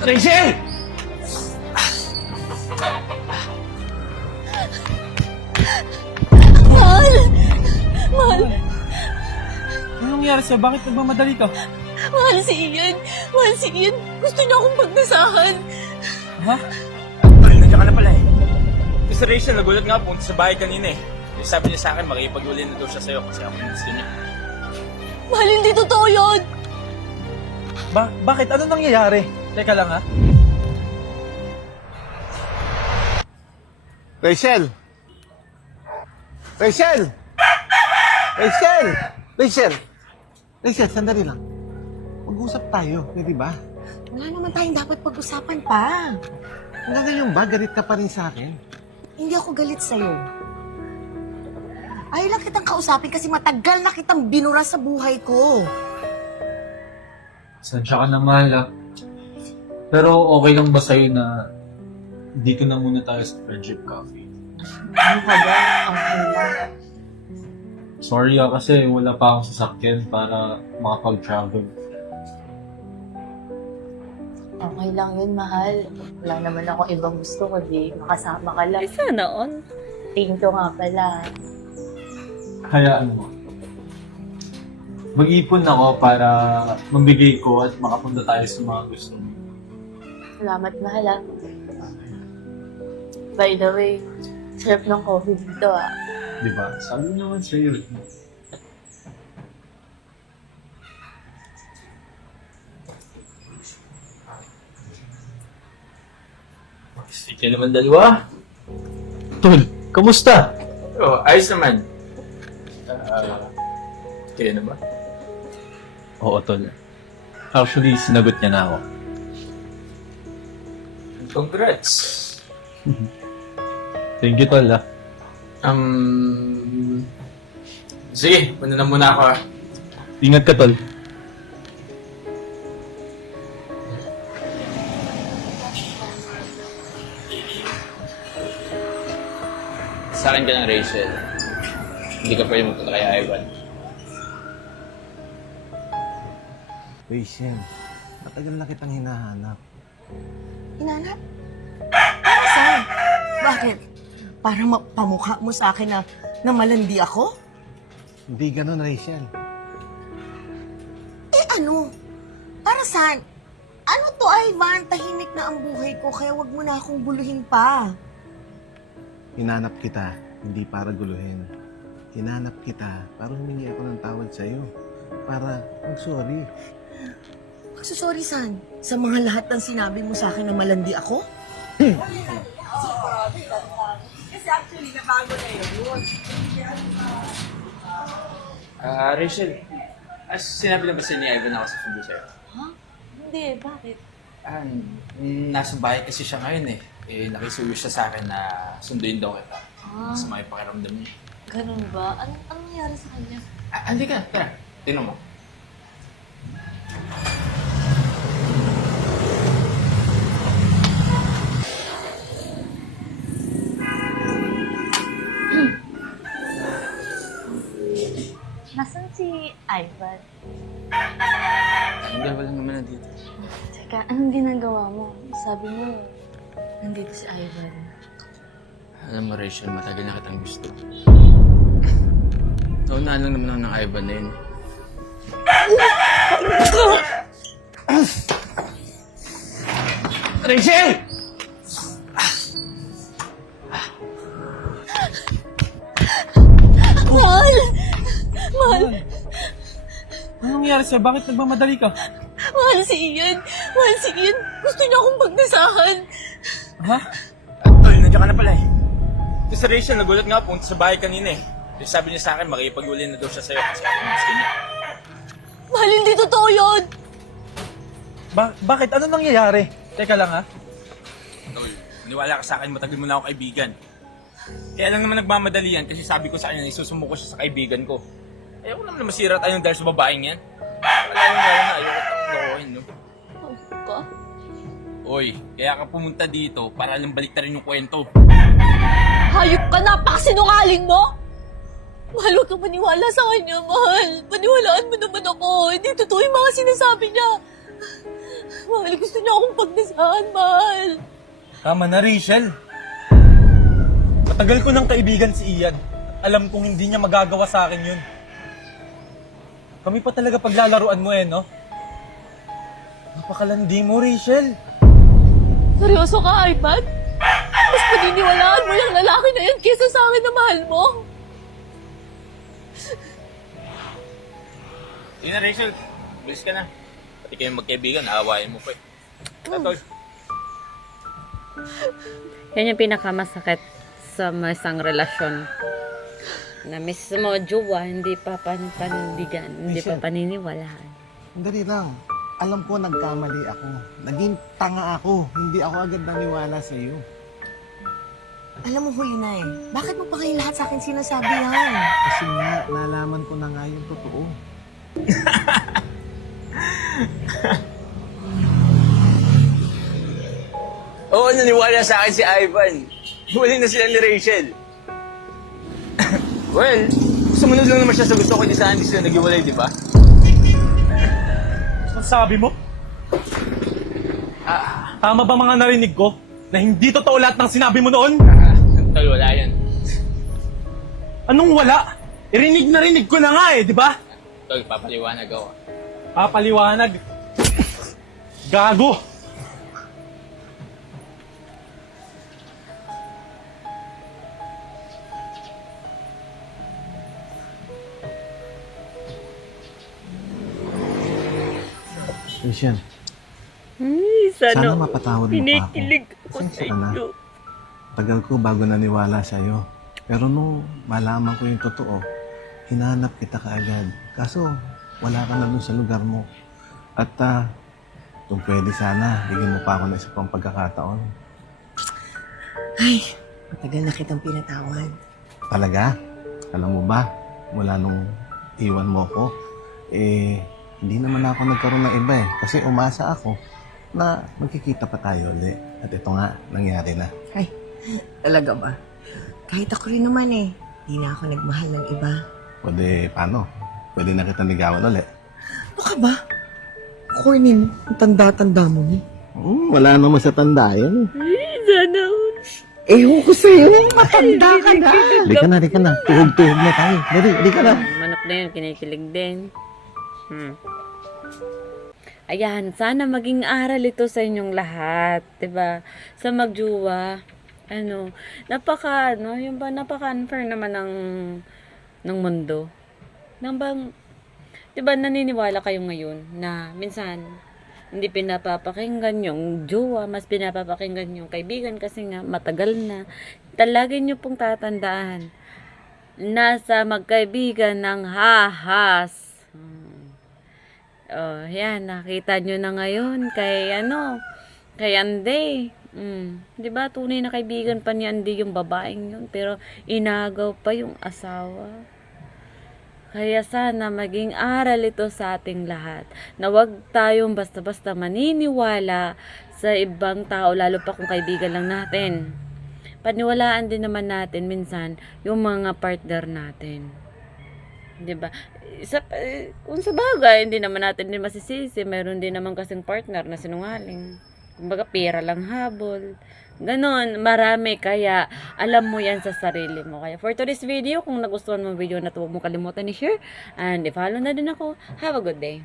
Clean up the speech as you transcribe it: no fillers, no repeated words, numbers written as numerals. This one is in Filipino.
Rachel! Mahal! Mahal! Anong nangyari sa'yo? Bakit nagmamadali ka? Mahal si Ian! Mahal si Ian! Gusto niya akong pagdasahan! Ha? Ay, nandiyan ka na pala eh. Si Rachel, nagulat nga punta sa bahay kanina eh. Sabi niya sa akin, makipag-uli na daw siya sa'yo kasi ako yung gusto niya. Mahal, hindi totoo yun! Bakit? Ano nangyayari? Teka lang ha. Rachel! Rachel! Rachel! Rachel! Rachel, sandali lang. Mag-usap tayo, pwede ba? Wala naman tayong dapat pag-usapan pa. Hanggang ngayon ba, galit ka pa rin sa akin? Hindi ako galit sa'yo. Ayaw lang kitang kausapin kasi matagal na kitang binura sa buhay ko. Sansya ka na, mahal, ah. Pero okay lang ba sa'yo na dito na muna tayo sa Friendship Cafe? Ano ka ba? Okay lang. Sorry kasi wala pa akong sasakyan para makapag-travel. Okay lang yun, mahal. Wala naman ako ibang gusto kundi makasama ka lang. Sana on. Thank you nga pala. Hayaan mo. Mag-ipon ako para mabigay ko at makapunta tayo sa mga gusto mo. Salamat, mahal, ah. By the way, sarap ng coffee dito, ah. Diba? Sabi naman sa'yo. Sige naman dalawa. Tol, kamusta? Oh, ayos naman. Kaya na ba? Oo, Tol. Actually, sinagot niya na ako. Congrats. Thank you, Tol, ah. Sige, na muna ako ah. Ingat ka, Tol. Sa akin ka ng Rachel. Hindi ka pwede magpunta kay Ivan. Rachel, matagal na kitang hinahanap. Hinanap? Para saan? Bakit? Para mapamukha mo sa akin na malandi ako? Hindi ganun, Rachel. Eh ano? Para saan? Ano to, Ivan? Tahimik na ang buhay ko kaya wag mo na akong guluhin pa. Hinanap kita, hindi para guluhin. Hinanap kita para humingi ako ng tawad sa'yo. Para mag-sorry. Magsusorry, San? Sa mga lahat ng sinabi mo sa akin na malandi ako? Rachel, sinabi na ba sa'yo ni Ivan ako sa sundo sa'yo? Ha? Hindi, bakit? Nasa bahay kasi siya ngayon eh. Nakisuyo siya sa akin na sunduin daw kita. Mas may pakiramdam niya. Ganun ba? Anong nangyari sa kanya? Halika, tara. Tingnan mo. Nasaan si Ivan? Ang dalawa lang naman nandito. Teka, anong ginagawa mo? Sabi mo, nandito si Ivan. Alam mo, Rachel, matagal na kitang gusto. Naunaan lang naman ako ng Ivan na yun. Rachel! Mahal! Mahal! Anong nangyari sa'yo? Bakit nagmamadali ka? Mahal si Ian! Mahal si Ian! Gusto niya akong pagdasahan! Ha? Ay, nandiyan ka na pala eh. Si Rachel, nagulat nga punta sa bahay kanina eh. Sabi niya sa akin, makipag-uli na daw siya sa'yo kasi ako yung gusto niya. Mahal, hindi totoo yun! Bakit? Ano nangyayari? Teka lang ha. Tol, maniwala ka sa akin, matagal mo na ako kaibigan. Kaya lang naman nagmamadali yan kasi sabi ko sa kanya na isusumuko siya sa kaibigan ko. Ayoko naman na masira tayo ng dahil sa babaeng yan. Wala na, ayoko tapulokohin, no? Ka? Oy, kaya ka pumunta dito para lang balik rin yung kwento. Hayop ka! Napakasinungaling mo! Mahal, huwag ka maniwala sa kanya, mahal. Paniwalaan mo naman ako. Hindi totoo yung mga sinasabi niya. Mahal, gusto niya akong pagdasahan, mahal. Tama na, Rachel. Matagal ko ng kaibigan si Ian. Alam kong hindi niya magagawa sa akin yun. Kami pa talaga paglalaruan mo no? Napakalandi mo, Rachel. Seryoso ka, Ivan? Mas paniniwalaan mo yung lalaki na yan kesa sa akin na mahal mo? Sige na, Rachel. Bilis ka na. Pati kayo magkaibigan, aawain mo pa Ito. Yan yung pinakamasakit sa isang relasyon. Na mismo jowa, hindi pa panindigan, hindi pa paniniwalaan. Dali lang. Alam ko nagkamali ako. Naging tanga ako. Hindi ako agad naniwala sa iyo. Alam mo, Hulinay, bakit mo pa kayo lahat sa akin sinasabi yan? Kasi nga, nalaman ko na nga yung totoo. Oo, naniwala sa akin si Ivan. Huli na sila ni Rachel. Well, sumunod lang naman siya sa gusto ko niya saan hindi sila naghiwalay, di ba? Ang sabi mo? Tama ba mga narinig ko? Na hindi totoo lahat ng sinabi mo noon? Tol, wala yan. Anong wala? Irinig ko na nga di ba? Tol, papaliwanag ako. Papaliwanag. Gago. Christian, Sana, sana mapatawad mo pa ako. kinikilig ako sa Pasensya ka na. iyo. Tagal ko bago naniwala sa'yo. Pero nung malaman ko yung totoo, hinanap kita kaagad. Kaso, wala ka na dun sa lugar mo. At kung pwede sana, bigyan mo pa ako ng isa pang pagkakataon. Ay, matagal na kitang pinatawad. Talaga? Alam mo ba, mula nung iwan mo ko, hindi naman ako nagkaroon ng iba Kasi umasa ako na magkikita pa tayo ulit. At ito nga, nangyari na. Ay, talaga ba? Kahit ako rin naman hindi na ako nagmahal ng iba. Pwede, paano? Pwede na kita ligawan ulit. Ano ka ba? Corny mo, ang tanda-tanda mo Wala naman sa tanda yan. Sana, Ewan ko sa'yo, matanda ka na. Di ka na. Tuhog-tuhog na tayo. Di ka na. manok na yun, kinikilig din. Ayan, sana maging aral ito sa inyong lahat, 'di ba? Sa magjuwa, napaka-unfair naman ng mundo. Nang bang, 'di ba, naniniwala kayo ngayon na minsan hindi pinapapakinggan yung jowa, mas pinapapakinggan yung kaibigan kasi nga matagal na. Talagin niyo pong tatandaan, nasa magkaibigan ng hahas. Oh, yan, nakita nyo na ngayon kay Anday. 'Di ba, tunay na kaibigan pa ni Andy yung babaeng yun, pero inagaw pa yung asawa. Kaya sana maging aral ito sa ating lahat, na wag tayong basta-basta maniniwala sa ibang tao, lalo pa kung kaibigan lang natin. Paniwalaan din naman natin minsan yung mga partner natin. 'Di ba? Kung sa bagay, hindi naman natin din masisisi. Meron din naman kasing partner na sinungaling. Kumbaga, pera lang habol. Ganon, marami. Kaya, alam mo yan sa sarili mo. Kaya, for today's video, kung nagustuhan mo ang video na ito, huwag mo kalimutan i-share. And, i-follow na din ako. Have a good day.